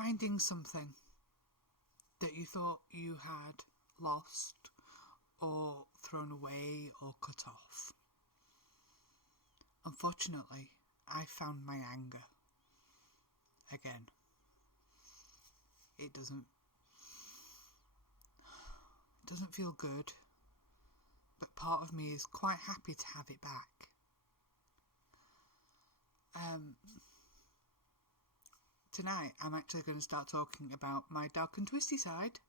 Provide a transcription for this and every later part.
finding something that you thought you had lost or thrown away or cut off. Unfortunately, I found my anger again. It doesn't feel good, but part of me is quite happy to have it back. Tonight I'm actually going to start talking about my dark and twisty side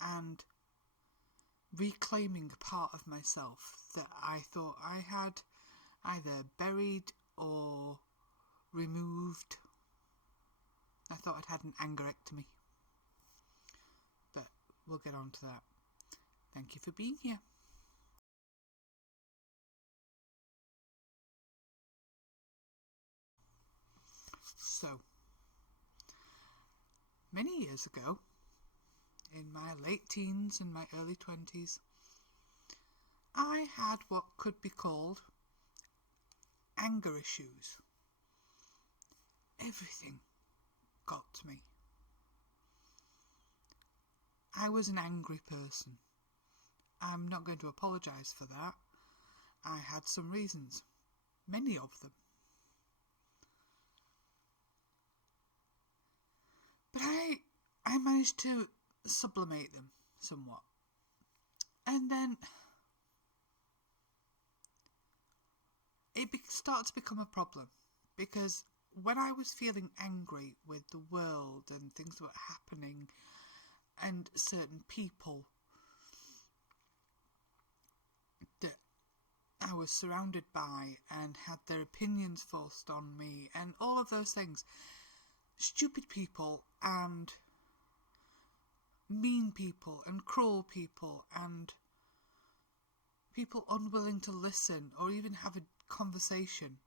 and reclaiming a part of myself that I thought I had either buried or removed. I thought I'd had an angerectomy, but we'll get on to that. Thank you for being here. So, many years ago, in my late teens and my early 20s, I had what could be called anger issues. Everything got to me. I was an angry person. I'm not going to apologise for that. I had some reasons, many of them. But I managed to sublimate them somewhat. And then it started to become a problem, because when I was feeling angry with the world and things that were happening and certain people that I was surrounded by and had their opinions forced on me and all of those things, stupid people and mean people and cruel people and people unwilling to listen or even have a conversation,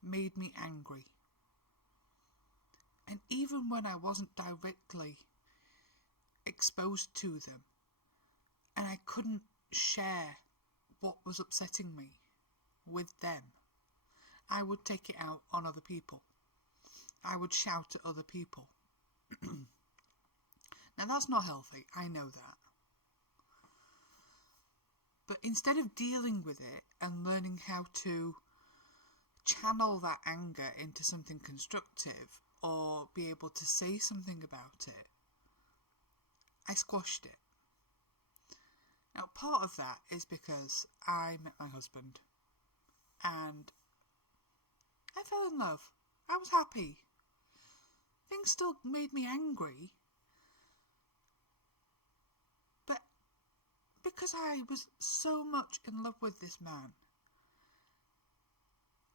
made me angry. And even when I wasn't directly exposed to them and I couldn't share what was upsetting me with them, I would take it out on other people. I would shout at other people. Now that's not healthy, I know that. But instead of dealing with it and learning how to channel that anger into something constructive or be able to say something about it, I squashed it. Now part of that is because I met my husband and I fell in love. I was happy. Things still made me angry, but because I was so much in love with this man,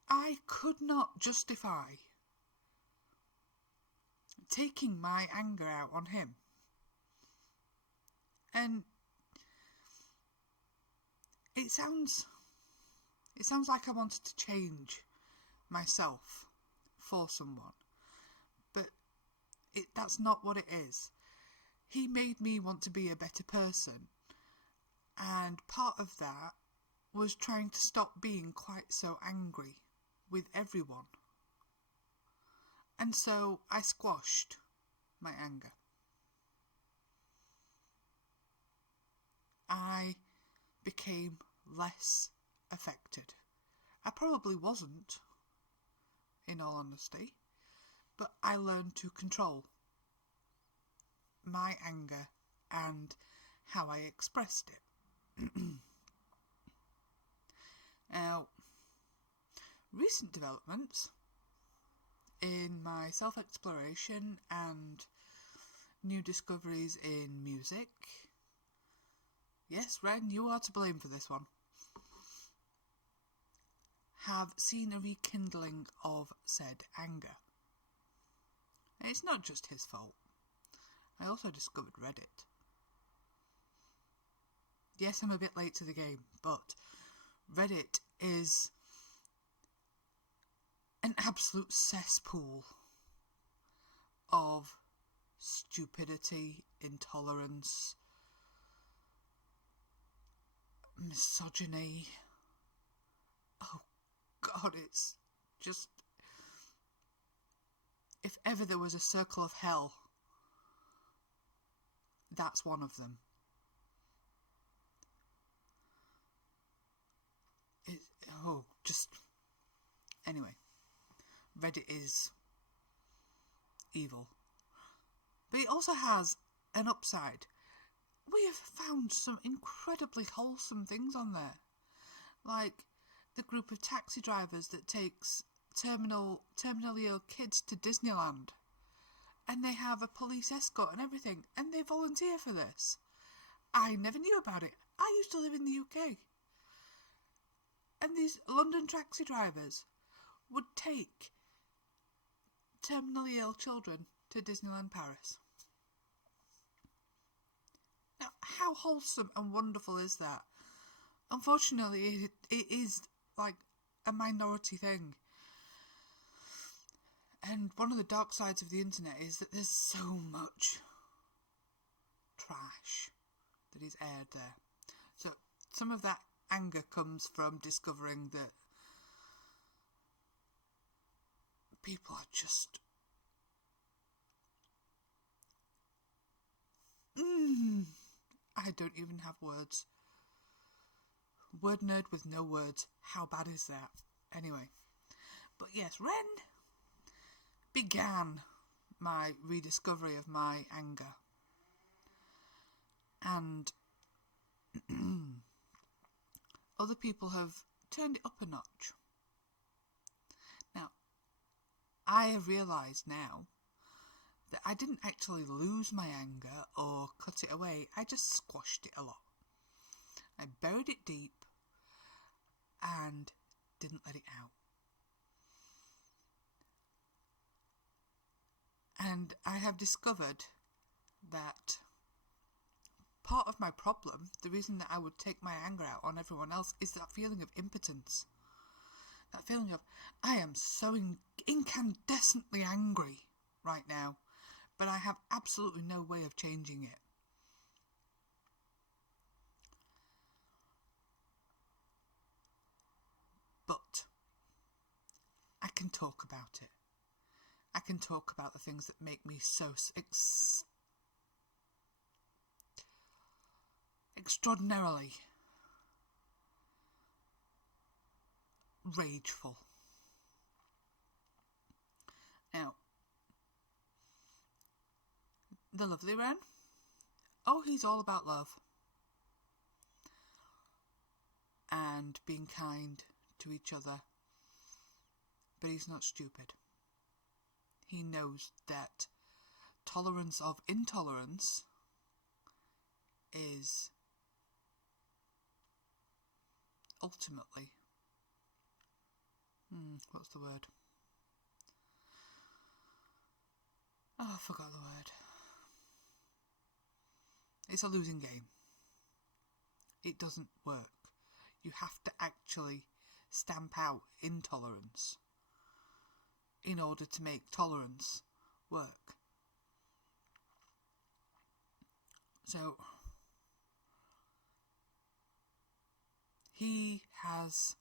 I could not justify taking my anger out on him. And it sounds like I wanted to change myself for someone, but that's not what it is. He made me want to be a better person, and part of that was trying to stop being quite so angry with everyone. And so I squashed my anger. I became less affected. I probably wasn't, in all honesty, but I learned to control my anger and how I expressed it. Now, recent developments in my self-exploration and new discoveries in music. Yes, Ren, you are to blame for this one. Have seen a rekindling of said anger. And it's not just his fault. I also discovered Reddit. Yes, I'm a bit late to the game, but Reddit is an absolute cesspool of stupidity, intolerance, misogyny. Oh God, it's just... if ever there was a circle of hell, that's one of them. Anyway, Reddit is evil. But it also has an upside. We have found some incredibly wholesome things on there. Like the group of taxi drivers that takes terminally ill kids to Disneyland. And they have a police escort and everything. And they volunteer for this. I never knew about it. I used to live in the UK. And these London taxi drivers would take terminally ill children to Disneyland Paris. Now, how wholesome and wonderful is that? Unfortunately, it is like a minority thing. And one of the dark sides of the internet is that there's so much trash that is aired there. So some of that anger comes from discovering that people are just I don't even have words. Word nerd with no words. How bad is that? Anyway. But yes, Ren began my rediscovery of my anger. And other people have turned it up a notch. Now, I have realised now that I didn't actually lose my anger or cut it away. I just squashed it a lot. I buried it deep and didn't let it out. And I have discovered that part of my problem, the reason that I would take my anger out on everyone else, is that feeling of impotence. That feeling of, I am so incandescently angry right now, but I have absolutely no way of changing it. But I can talk about it. I can talk about the things that make me so extraordinarily rageful. Now, the lovely Ren, he's all about love and being kind to each other, but he's not stupid. He knows that tolerance of intolerance is ultimately, what's the word? I forgot the word. It's a losing game. It doesn't work. You have to actually stamp out intolerance in order to make tolerance work. So, he has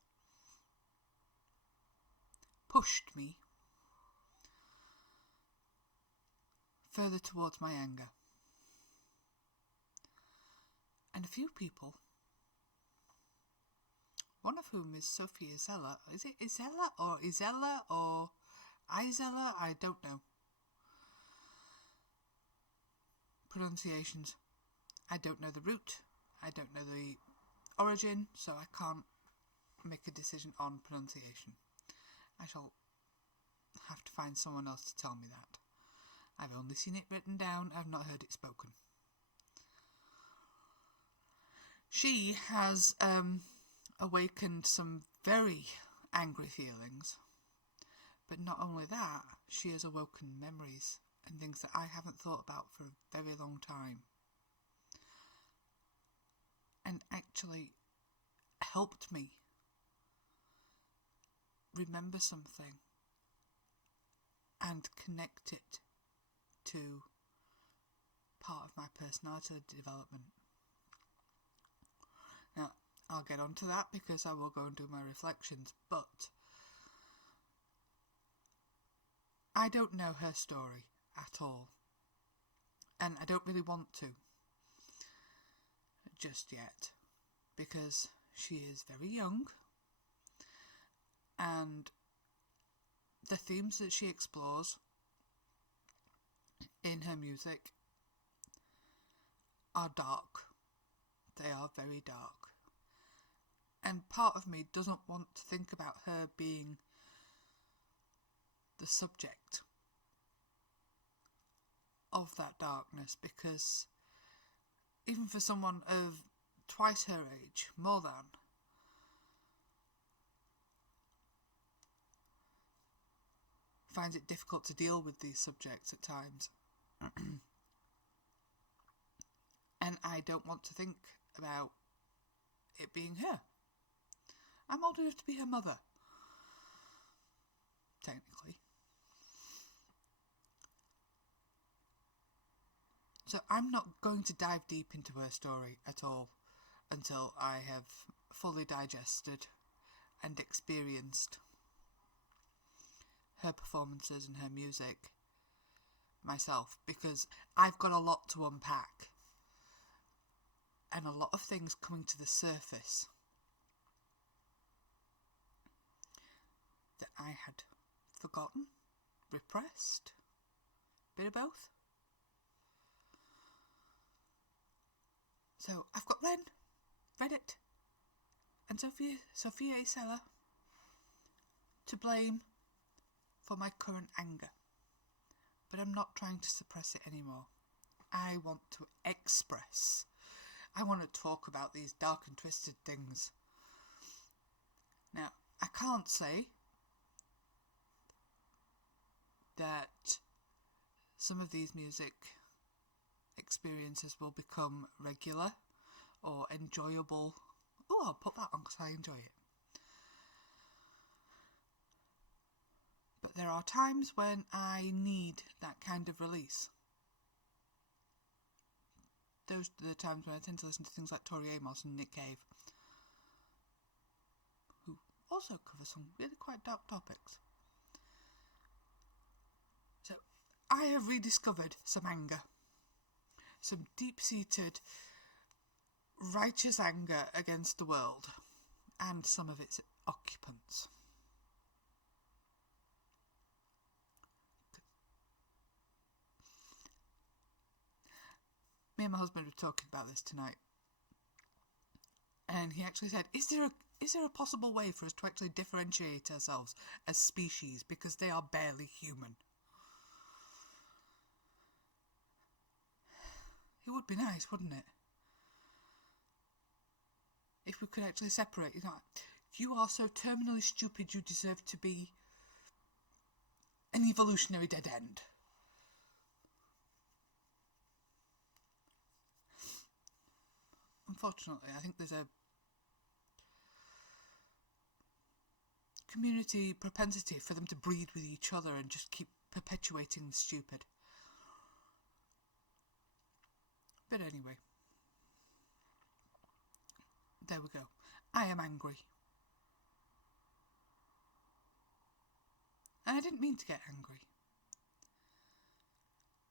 pushed me further towards my anger. And a few people, one of whom is Sophie Isella. Is it Isella or Isella or Isella? I don't know. Pronunciations. I don't know the root. I don't know the origin, so I can't make a decision on pronunciation. I shall have to find someone else to tell me that. I've only seen it written down, I've not heard it spoken. She has awakened some very angry feelings, but not only that, she has awoken memories and things that I haven't thought about for a very long time, and actually helped me remember something and connect it to part of my personality development. Now, I'll get onto that because I will go and do my reflections, but I don't know her story at all, and I don't really want to just yet, because she is very young, and the themes that she explores in her music are dark. They are very dark. And part of me doesn't want to think about her being the subject of that darkness, because even for someone of twice her age, more than, finds it difficult to deal with these subjects at times. And I don't want to think about it being her. I'm old enough to be her mother, technically. So I'm not going to dive deep into her story at all until I have fully digested and experienced her performances and her music myself, because I've got a lot to unpack and a lot of things coming to the surface that I had forgotten, repressed, bit of both. So I've got Ren, Reddit, and Sophia Isela to blame for my current anger. But I'm not trying to suppress it anymore. I want to express. I want to talk about these dark and twisted things. Now, I can't say that some of these music experiences will become regular or enjoyable. Oh, I'll put that on because I enjoy it. But there are times when I need that kind of release. Those are the times when I tend to listen to things like Tori Amos and Nick Cave, who also cover some really quite dark topics. So I have rediscovered some anger. Some deep-seated, righteous anger against the world and some of its occupants. Me and my husband were talking about this tonight, and he actually said, is there a possible way for us to actually differentiate ourselves as species, because they are barely human? It would be nice, wouldn't it? If we could actually separate, if you are so terminally stupid you deserve to be an evolutionary dead end. Unfortunately, I think there's a community propensity for them to breed with each other and just keep perpetuating the stupid. But anyway, there we go. I am angry. And I didn't mean to get angry.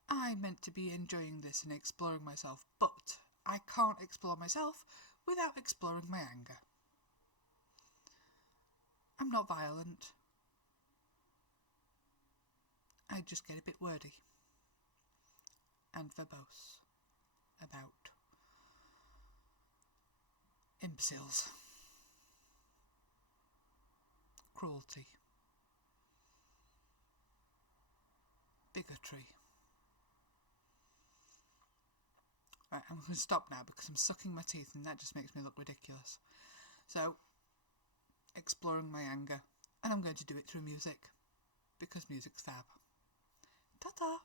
I meant to be enjoying this and exploring myself, but I can't explore myself without exploring my anger. I'm not violent. I just get a bit wordy and verbose about imbeciles, cruelty, bigotry. Right, I'm going to stop now because I'm sucking my teeth and that just makes me look ridiculous. So, exploring my anger, and I'm going to do it through music, because music's fab. Ta-ta!